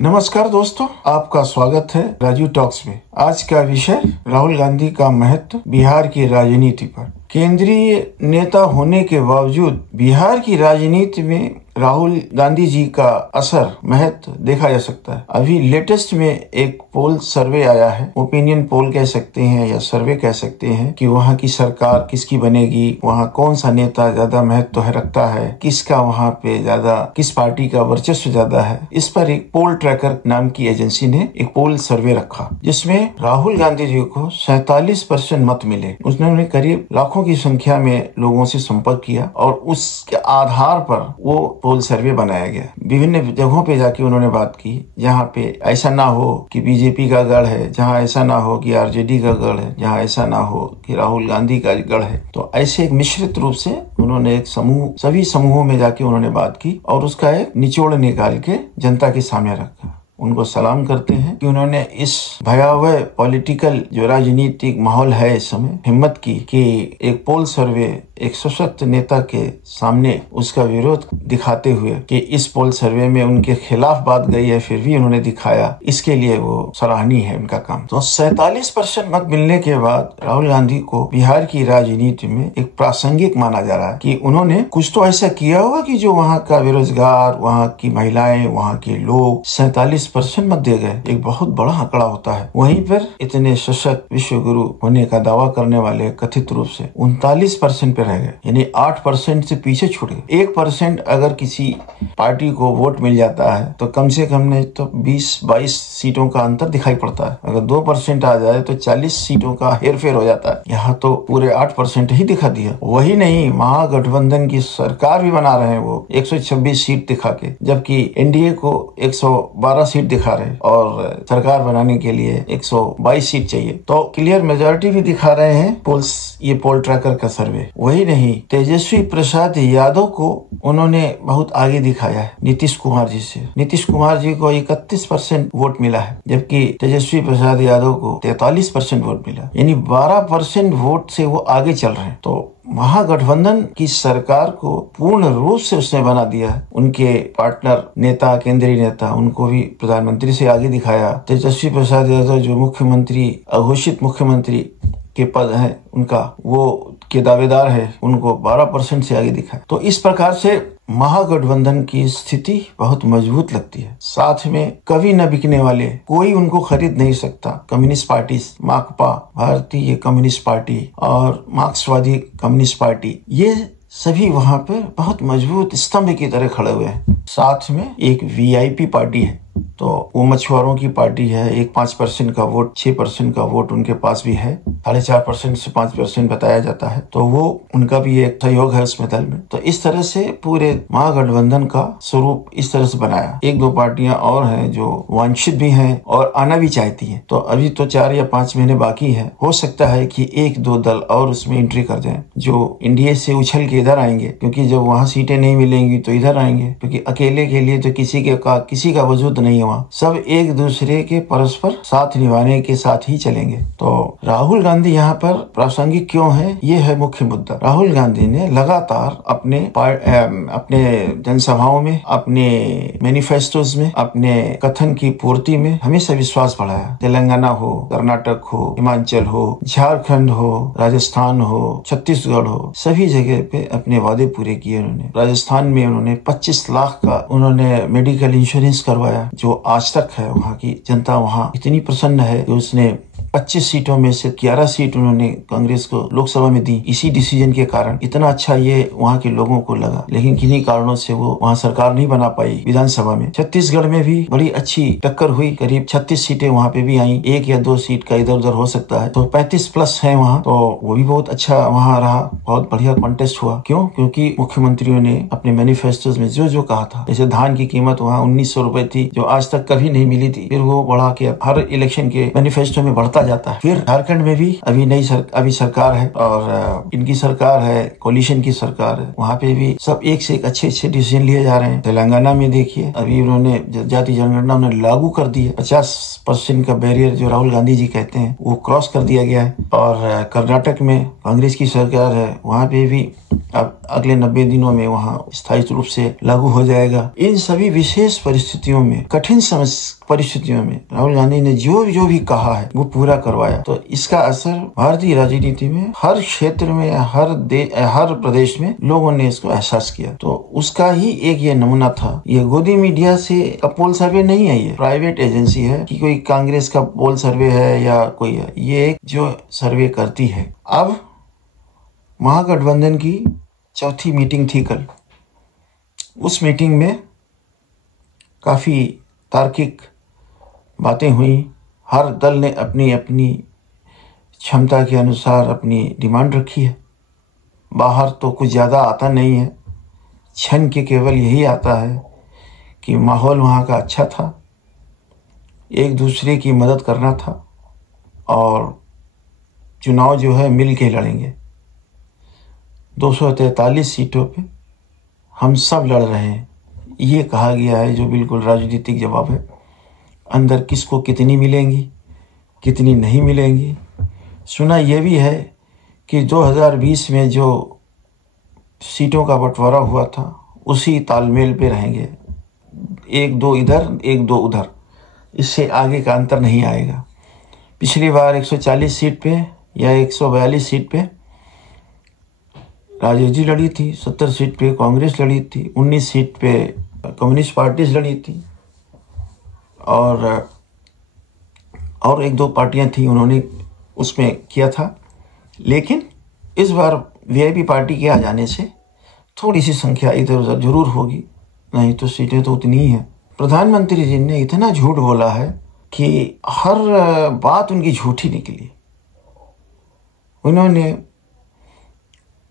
नमस्कार दोस्तों, आपका स्वागत है राजू टॉक्स में। आज का विषय राहुल गांधी का महत्व बिहार की राजनीति पर। केंद्रीय नेता होने के बावजूद बिहार की राजनीति में राहुल गांधी जी का असर महत्व देखा जा सकता है। अभी लेटेस्ट में एक पोल सर्वे आया है, ओपिनियन पोल कह सकते हैं या सर्वे कह सकते हैं, कि वहाँ की सरकार किसकी बनेगी, वहाँ कौन सा नेता ज्यादा महत्व रखता है, किसका वहाँ पे ज्यादा, किस पार्टी का वर्चस्व ज्यादा है। इस पर एक पोल ट्रैकर नाम की एजेंसी ने एक पोल सर्वे रखा, जिसमें राहुल गांधी जी को 47% मत मिले। उन्होंने करीब लाखों की संख्या में लोगों से संपर्क किया और उसके आधार पर वो पोल सर्वे बनाया गया। विभिन्न जगहों पे जाके उन्होंने बात की, जहाँ पे ऐसा ना हो कि बीजेपी का गढ़ है, जहाँ ऐसा ना हो कि आरजेडी का गढ़ है, जहाँ ऐसा ना हो कि राहुल गांधी का गढ़ है। तो ऐसे एक मिश्रित रूप से उन्होंने एक समूह, सभी समूहों में जाके उन्होंने बात की और उसका एक निचोड़ निकाल के जनता के सामने रखा। उनको सलाम करते हैं कि उन्होंने इस भयावह पॉलिटिकल जो राजनीतिक माहौल है इस समय हिम्मत की कि एक पोल सर्वे एक सशक्त नेता के सामने उसका विरोध दिखाते हुए कि इस पोल सर्वे में उनके खिलाफ बात गई है, फिर भी उन्होंने दिखाया। इसके लिए वो सराहनीय है उनका काम। तो 47% मत मिलने के बाद राहुल गांधी को बिहार की राजनीति में एक प्रासंगिक माना जा रहा है कि उन्होंने कुछ तो ऐसा किया होगा कि जो वहाँ का बेरोजगार, वहाँ की महिलाएं, वहाँ के लोग 47% मत दे गए। एक बहुत बड़ा आंकड़ा होता है। वहीं पर इतने सशक्त विश्व गुरु होने का दावा करने वाले कथित रूप से 39% पे रह गए, यानी 8% से पीछे छूट गए। 1% अगर किसी पार्टी को वोट मिल जाता है तो कम से कम नहीं तो 20-22 सीटों का अंतर दिखाई पड़ता है। अगर 2% आ जाए तो 40 सीटों का हेरफेर हो जाता है। यहाँ तो पूरे 8% ही दिखा दिया। वही नहीं, महागठबंधन की सरकार भी बना रहे हैं वो 126 सीट दिखा के, जबकि एनडीए को 112 सीट दिखा रहे और सरकार बनाने के लिए 122 सीट चाहिए। तो क्लियर मेजोरिटी भी दिखा रहे हैं ये पोल ट्रैकर का सर्वे। वही नहीं, तेजस्वी प्रसाद यादव को उन्होंने बहुत आगे दिखाया है नीतीश कुमार जी से। नीतीश कुमार जी को 31% वोट मिला है, जबकि तेजस्वी प्रसाद यादव को 43% वोट मिला, यानी 12% वोट से वो आगे चल रहे हैं। तो महागठबंधन की सरकार को पूर्ण रूप से उसने बना दिया है। उनके पार्टनर नेता, केंद्रीय नेता, उनको भी प्रधानमंत्री से आगे दिखाया। तेजस्वी प्रसाद यादव जो मुख्यमंत्री, अघोषित मुख्यमंत्री के पद है उनका, वो के दावेदार है, उनको 12% से आगे दिखाया। तो इस प्रकार से महागठबंधन की स्थिति बहुत मजबूत लगती है। साथ में कभी न बिकने वाले, कोई उनको खरीद नहीं सकता, कम्युनिस्ट पार्टी, माकपा, भारतीय कम्युनिस्ट पार्टी और मार्क्सवादी कम्युनिस्ट पार्टी, ये सभी वहाँ पे बहुत मजबूत स्तंभ की तरह खड़े हुए हैं। साथ में एक वीआईपी पार्टी है, तो वो मछुआरों की पार्टी है। एक 5% का वोट, 6% का वोट उनके पास भी है। 4.5% से 5% बताया जाता है, तो वो उनका भी एक सहयोग है उसमें दल में। तो इस तरह से पूरे महागठबंधन का स्वरूप इस तरह से बनाया। 1-2 पार्टियां और हैं जो वांछित भी हैं और आना भी चाहती हैं। तो अभी तो 4 या 5 महीने बाकी है। हो सकता है कि 1-2 दल और उसमें एंट्री कर जाए, जो इंडिया से उछल के इधर आएंगे, क्योंकि जब वहाँ सीटें नहीं मिलेंगी तो इधर आएंगे, क्योंकि अकेले के लिए तो किसी का वजूद नहीं है। सब एक दूसरे के परस्पर साथ निभाने के साथ ही चलेंगे। तो राहुल गांधी यहाँ पर प्रासंगिक क्यों है, ये है मुख्य मुद्दा। राहुल गांधी ने लगातार अपने जनसभाओं में, अपने मैनिफेस्टोज में, अपने कथन की पूर्ति में हमेशा विश्वास बढ़ाया। तेलंगाना हो, कर्नाटक हो, हिमाचल हो, झारखंड हो, राजस्थान हो, छत्तीसगढ़ हो, सभी जगह पे अपने वादे पूरे किए उन्होंने। राजस्थान में उन्होंने 25 लाख का उन्होंने मेडिकल इंश्योरेंस करवाया, जो आज तक है। वहाँ की जनता वहाँ इतनी प्रसन्न है कि उसने 25 सीटों में से 11 सीट उन्होंने कांग्रेस को लोकसभा में दी। इसी डिसीजन के कारण इतना अच्छा ये वहाँ के लोगों को लगा, लेकिन किन्हीं कारणों से वो वहाँ सरकार नहीं बना पाई विधानसभा में। छत्तीसगढ़ में भी बड़ी अच्छी टक्कर हुई, करीब 36 सीटें वहाँ पे भी आई। 1 या 2 सीट का इधर उधर हो सकता है, तो 35+ है वहाँ, तो वो भी बहुत अच्छा वहाँ रहा। बहुत बढ़िया कॉन्टेस्ट हुआ। क्यों? क्योंकि मुख्यमंत्रियों ने अपने मैनिफेस्टोज में जो कहा था, जैसे धान की कीमत वहाँ 1900 रुपए थी, जो आज तक कभी नहीं मिली थी, फिर वो बढ़ा के हर इलेक्शन के मैनिफेस्टो में बढ़ता जाता है। फिर झारखंड में भी अभी सरकार है और इनकी सरकार है, कोलिशन की सरकार है। वहाँ पे भी सब एक से एक अच्छे डिसीजन लिए जा रहे हैं। तेलंगाना में देखिए, अभी उन्होंने जाति जनगणना उन्होंने लागू कर दी है। 50% का बैरियर जो राहुल गांधी जी कहते हैं वो क्रॉस कर दिया गया है। और कर्नाटक में कांग्रेस की सरकार है, वहाँ पे भी अब अगले 90 दिनों में वहाँ स्थायी रूप से लागू हो जाएगा। इन सभी विशेष परिस्थितियों में, कठिन परिस्थितियों में राहुल गांधी ने जो भी कहा है वो पूरा करवाया। तो इसका असर भारतीय राजनीति में हर क्षेत्र में, हर प्रदेश में लोगों ने इसको एहसास किया। तो उसका ही एक ये नमूना था। ये गोदी मीडिया से पोल सर्वे नहीं है, ये प्राइवेट एजेंसी है कि कोई कांग्रेस का पोल सर्वे है या कोई है, ये एक जो सर्वे करती है। अब महागठबंधन की चौथी मीटिंग थी कल। उस मीटिंग में काफी तार्किक बातें हुई। हर दल ने अपनी अपनी क्षमता के अनुसार अपनी डिमांड रखी है। बाहर तो कुछ ज़्यादा आता नहीं है, क्षण के केवल यही आता है कि माहौल वहाँ का अच्छा था, एक दूसरे की मदद करना था और चुनाव जो है मिल के लड़ेंगे। 243 सीटों पे हम सब लड़ रहे हैं, ये कहा गया है, जो बिल्कुल राजनीतिक जवाब है। अंदर किसको कितनी मिलेंगी, कितनी नहीं मिलेंगी। सुना यह भी है कि 2020 में जो सीटों का बंटवारा हुआ था उसी तालमेल पे रहेंगे, 1-2 इधर 1-2 उधर, इससे आगे का अंतर नहीं आएगा। पिछली बार 140 सीट पे या 142 सीट पे राजेश जी लड़ी थी, 70 सीट पे कांग्रेस लड़ी थी, 19 सीट पे कम्युनिस्ट पार्टीज लड़ी थी और 1-2 पार्टियां थी, उन्होंने उसमें किया था। लेकिन इस बार वीआईपी पार्टी के आ जाने से थोड़ी सी संख्या इधर उधर जरूर होगी, नहीं तो सीटें तो उतनी ही हैं। प्रधानमंत्री जी ने इतना झूठ बोला है कि हर बात उनकी झूठी निकली। उन्होंने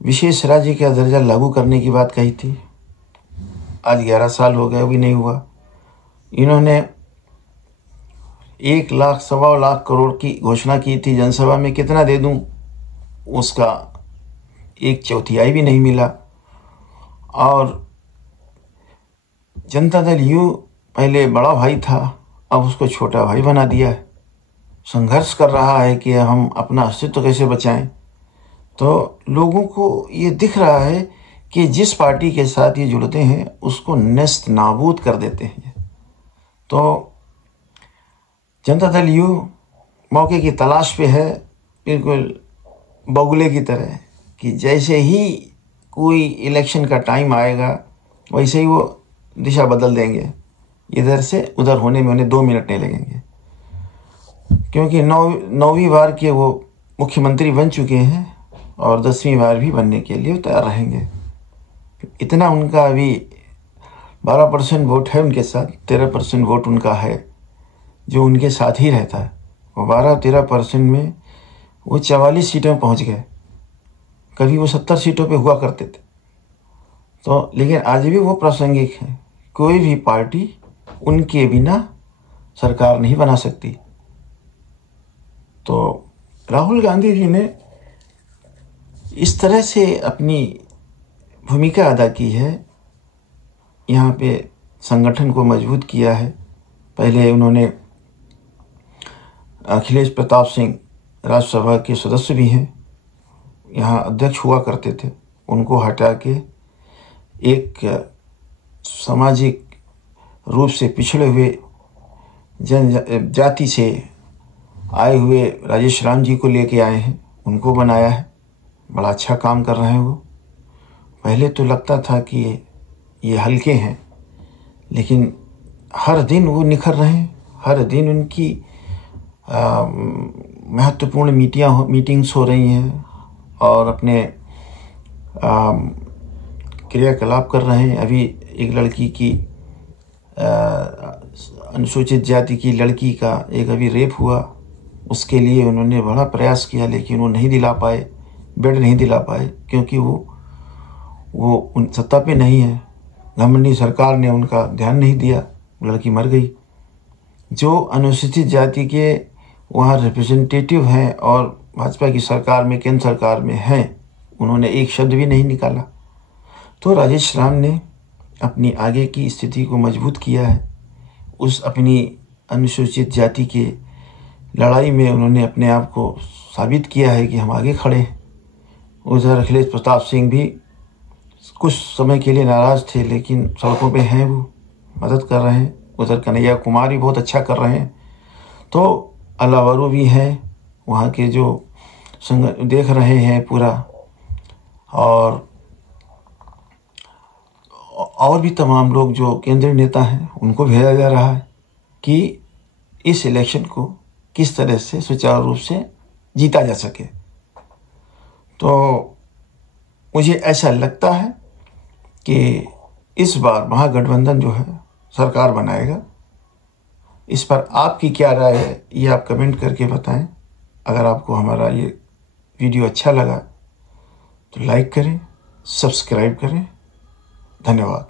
विशेष राज्य का दर्जा लागू करने की बात कही थी, आज 11 साल हो गए, अभी नहीं हुआ। इन्होंने 1 लाख 1.25 लाख करोड़ की घोषणा की थी, जनसभा में कितना दे दूं, उसका 1/4 भी नहीं मिला। और जनता दल यू पहले बड़ा भाई था, अब उसको छोटा भाई बना दिया है। संघर्ष कर रहा है कि हम अपना अस्तित्व कैसे बचाएं। तो लोगों को ये दिख रहा है कि जिस पार्टी के साथ ये जुड़ते हैं उसको नेस्त नाबूद कर देते हैं। तो जनता दल यू मौके की तलाश पे है, बिल्कुल बगुले की तरह, कि जैसे ही कोई इलेक्शन का टाइम आएगा वैसे ही वो दिशा बदल देंगे, इधर से उधर होने में उन्हें 2 मिनट नहीं लगेंगे, क्योंकि 9वीं बार के वो मुख्यमंत्री बन चुके हैं और 10वीं बार भी बनने के लिए तैयार रहेंगे। इतना उनका अभी 12% वोट है उनके साथ, 13% वोट उनका है जो उनके साथ ही रहता है। वो 12-13% में वो 44 सीटों में पहुंच गए। कभी वो 70 सीटों पे हुआ करते थे। तो लेकिन आज भी वो प्रासंगिक है, कोई भी पार्टी उनके बिना सरकार नहीं बना सकती। तो राहुल गांधी जी ने इस तरह से अपनी भूमिका अदा की है, यहाँ पे संगठन को मजबूत किया है। पहले उन्होंने अखिलेश प्रताप सिंह राज्यसभा के सदस्य भी हैं, यहाँ अध्यक्ष हुआ करते थे, उनको हटा के एक सामाजिक रूप से पिछड़े हुए जनजाति से आए हुए राजेश राम जी को लेके आए हैं, उनको बनाया है। बड़ा अच्छा काम कर रहे हैं वो। पहले तो लगता था कि ये हल्के हैं, लेकिन हर दिन वो निखर रहे हैं। हर दिन उनकी महत्वपूर्ण मीटिंग्स हो रही हैं और अपने क्रियाकलाप कर रहे हैं। अभी एक लड़की की अनुसूचित जाति की लड़की का एक अभी रेप हुआ, उसके लिए उन्होंने बड़ा प्रयास किया, लेकिन वो नहीं दिला पाए, बेड नहीं दिला पाए, क्योंकि वो उन सत्ता पे नहीं है। घमंडी सरकार ने उनका ध्यान नहीं दिया, लड़की मर गई। जो अनुसूचित जाति के वहाँ रिप्रेजेंटेटिव हैं और भाजपा की सरकार में, केंद्र सरकार में हैं, उन्होंने एक शब्द भी नहीं निकाला। तो राजेश राम ने अपनी आगे की स्थिति को मजबूत किया है। उस अपनी अनुसूचित जाति के लड़ाई में उन्होंने अपने आप को साबित किया है कि हम आगे खड़े हैं। उधर अखिलेश प्रताप सिंह भी कुछ समय के लिए नाराज थे, लेकिन सड़कों पे हैं, वो मदद कर रहे हैं। उधर कन्हैया कुमार भी बहुत अच्छा कर रहे हैं। तो अलावरू भी हैं वहाँ के, जो संग देख रहे हैं पूरा, और भी तमाम लोग जो केंद्रीय नेता हैं उनको भेजा जा रहा है कि इस इलेक्शन को किस तरह से सुचारू रूप से जीता जा सके। तो मुझे ऐसा लगता है कि इस बार महागठबंधन जो है सरकार बनाएगा। इस पर आपकी क्या राय है, ये आप कमेंट करके बताएं। अगर आपको हमारा ये वीडियो अच्छा लगा तो लाइक करें, सब्सक्राइब करें। धन्यवाद।